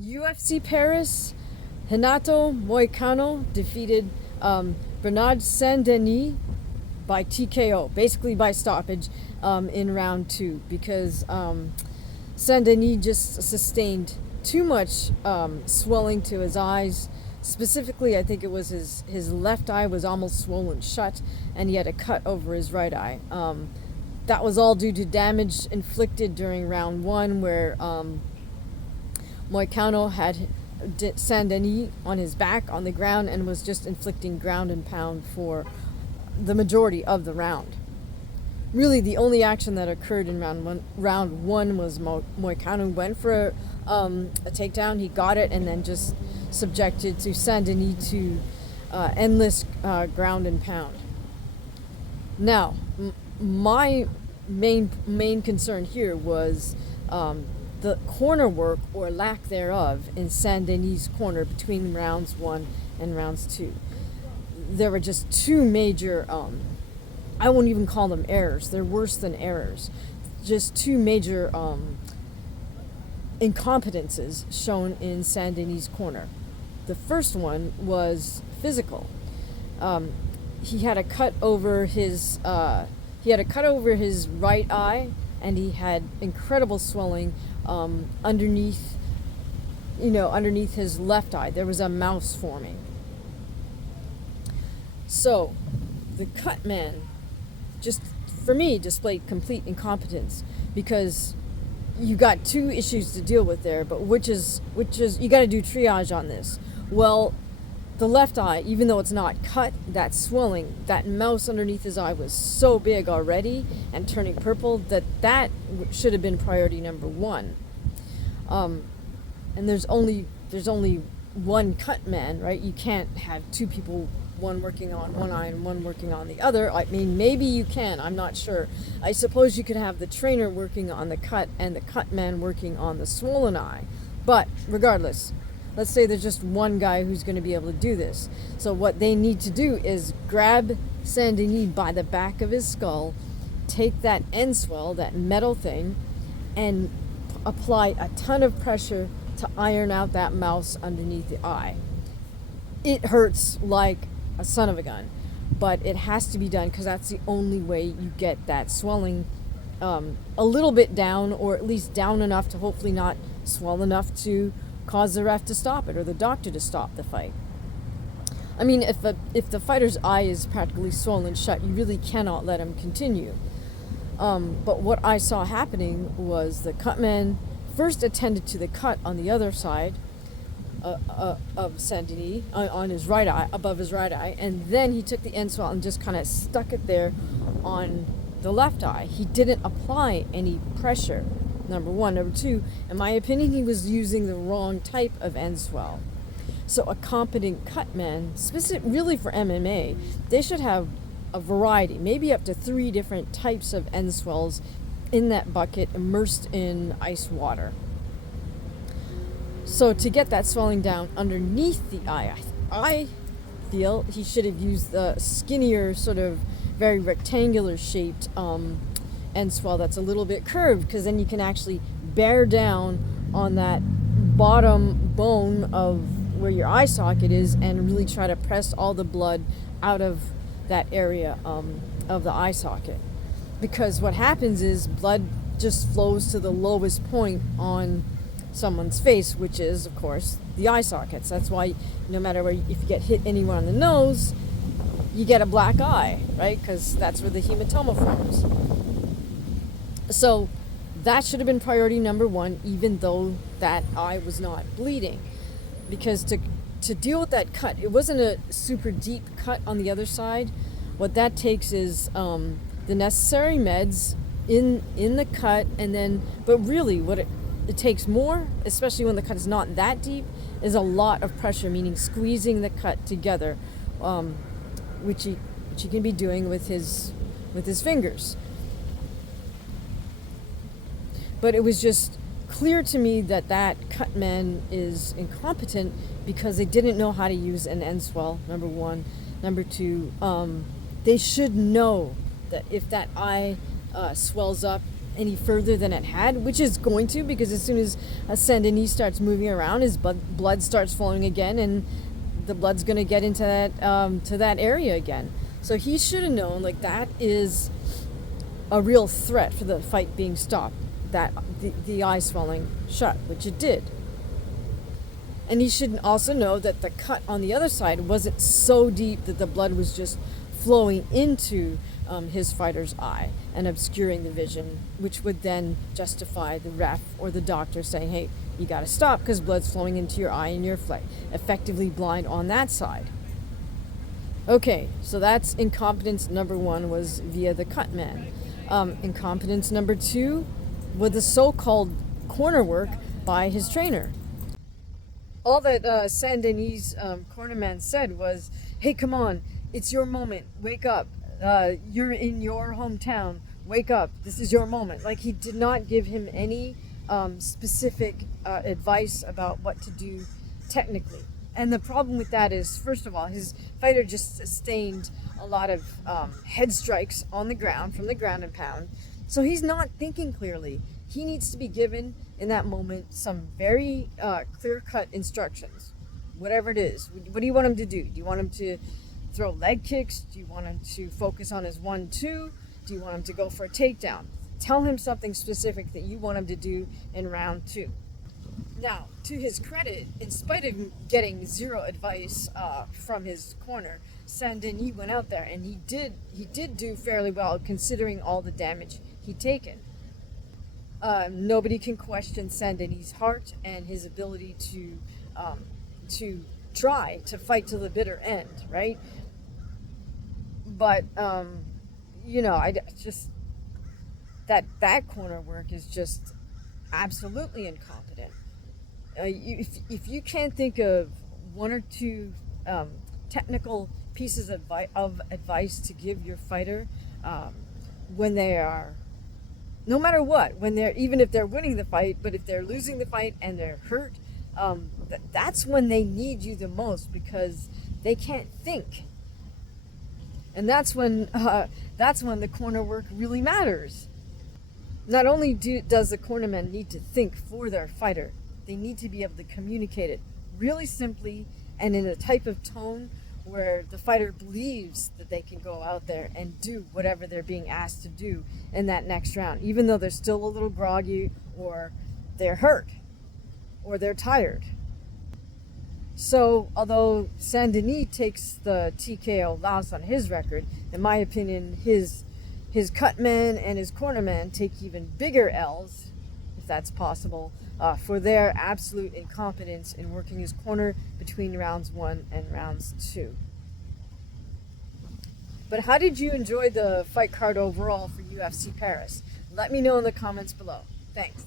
UFC Paris, Renato MOICANO defeated Benoit ST DENIS by TKO, basically by stoppage, in round two, because Saint Denis just sustained too much swelling to his eyes. Specifically, I think it was his left eye was almost swollen shut, and he had a cut over his right eye. That was all due to damage inflicted during round one, where Moicano had Saint Denis on his back on the ground and was just inflicting ground and pound for the majority of the round. Really, the only action that occurred in round one was Moicano went for a takedown. He got it and then just subjected to Saint Denis to endless ground and pound. Now, my main concern here was the corner work or lack thereof in Saint Denis' corner between rounds one and rounds two. There were just two major, I won't even call them errors, they're worse than errors, just two major incompetences shown in Saint Denis' corner. The first one was physical. He had a cut over his right eye, and he had incredible swelling underneath his left eye. There was a mouse forming. So the cut man, just for me, displayed complete incompetence, because you got two issues to deal with there, but which is you got to do triage on this. Well, the left eye, even though it's not cut, that swelling, that mouse underneath his eye was so big already and turning purple that should have been priority number one. And there's only one cut man, right? You can't have two people, one working on one eye and one working on the other. I mean, maybe you can, I'm not sure. I suppose you could have the trainer working on the cut and the cut man working on the swollen eye. But regardless, let's say there's just one guy who's going to be able to do this. So what they need to do is grab Saint Denis by the back of his skull, take that end swell, that metal thing, and apply a ton of pressure to iron out that mouse underneath the eye. It hurts like a son of a gun, but it has to be done, because that's the only way you get that swelling a little bit down, or at least down enough to hopefully not swell enough to cause the ref to stop it or the doctor to stop the fight. I mean, if the fighter's eye is practically swollen shut, you really cannot let him continue. But what I saw happening was the cut man first attended to the cut on the other side of Saint Denis, on his right eye, above his right eye, and then he took the end swell and just kind of stuck it there on the left eye. He didn't apply any pressure, number one. Number two, in my opinion, he was using the wrong type of end swell. So a competent cut man, really for MMA, they should have a variety, maybe up to 3 different types of end swells in that bucket, immersed in ice water. So to get that swelling down underneath the eye, I feel he should have used the skinnier, sort of very rectangular shaped end swell that's a little bit curved, because then you can actually bear down on that bottom bone of where your eye socket is and really try to press all the blood out of that area of the eye socket. Because what happens is blood just flows to the lowest point on someone's face, which is, of course, the eye sockets. That's why no matter where, if you get hit anywhere on the nose, you get a black eye, right? Because that's where the hematoma forms. So that should have been priority number one, even though that eye was not bleeding. Because to deal with that cut, it wasn't a super deep cut on the other side. What that takes is the necessary meds in the cut, and then, but really what it takes more, especially when the cut is not that deep, is a lot of pressure, meaning squeezing the cut together, which he can be doing with his fingers. But it was just clear to me that cut man is incompetent, because they didn't know how to use an end swell, number one. Number two, they should know that if that eye swells up any further than it had, which is going to, because as soon as Saint Denis starts moving around, his blood starts flowing again, and the blood's going to get into that to that area again. So he should have known, like, that is a real threat for the fight being stopped, that the eye swelling shut, which it did. And he should also know that the cut on the other side wasn't so deep that the blood was just flowing into his fighter's eye and obscuring the vision, which would then justify the ref or the doctor saying, hey, you got to stop because blood's flowing into your eye and you're effectively blind on that side. Okay, so that's incompetence number 1, was via the cut man. Incompetence number 2 was the so-called corner work by his trainer. All that Saint Denis' cornerman said was, hey, come on, it's your moment, wake up. You're in your hometown, wake up, this is your moment. Like, he did not give him any specific advice about what to do technically. And the problem with that is, first of all, his fighter just sustained a lot of head strikes on the ground, from the ground and pound. So he's not thinking clearly. He needs to be given, in that moment, some very clear-cut instructions, whatever it is. What do you want him to do? Do you want him to throw leg kicks? Do you want him to focus on his 1-2? Do you want him to go for a takedown? Tell him something specific that you want him to do in round 2. Now, to his credit, in spite of getting zero advice from his corner, Saint Denis went out there and he did do fairly well, considering all the damage he'd taken. Nobody can question Saint Denis' heart and his ability to try to fight to the bitter end, right? But I just that corner work is just absolutely incompetent. If you can't think of 1 or 2 technical pieces of advice to give your fighter when they are, no matter what, even if they're winning the fight, but if they're losing the fight and they're hurt, that's when they need you the most, because they can't think. And that's when the corner work really matters. Not only does the cornerman need to think for their fighter, they need to be able to communicate it really simply and in a type of tone where the fighter believes that they can go out there and do whatever they're being asked to do in that next round, even though they're still a little groggy, or they're hurt, or they're tired. So, although Saint Denis takes the TKO loss on his record, in my opinion, his cutman and his cornerman take even bigger L's, if that's possible, for their absolute incompetence in working his corner between rounds 1 and rounds 2. But how did you enjoy the fight card overall for UFC Paris? Let me know in the comments below. Thanks.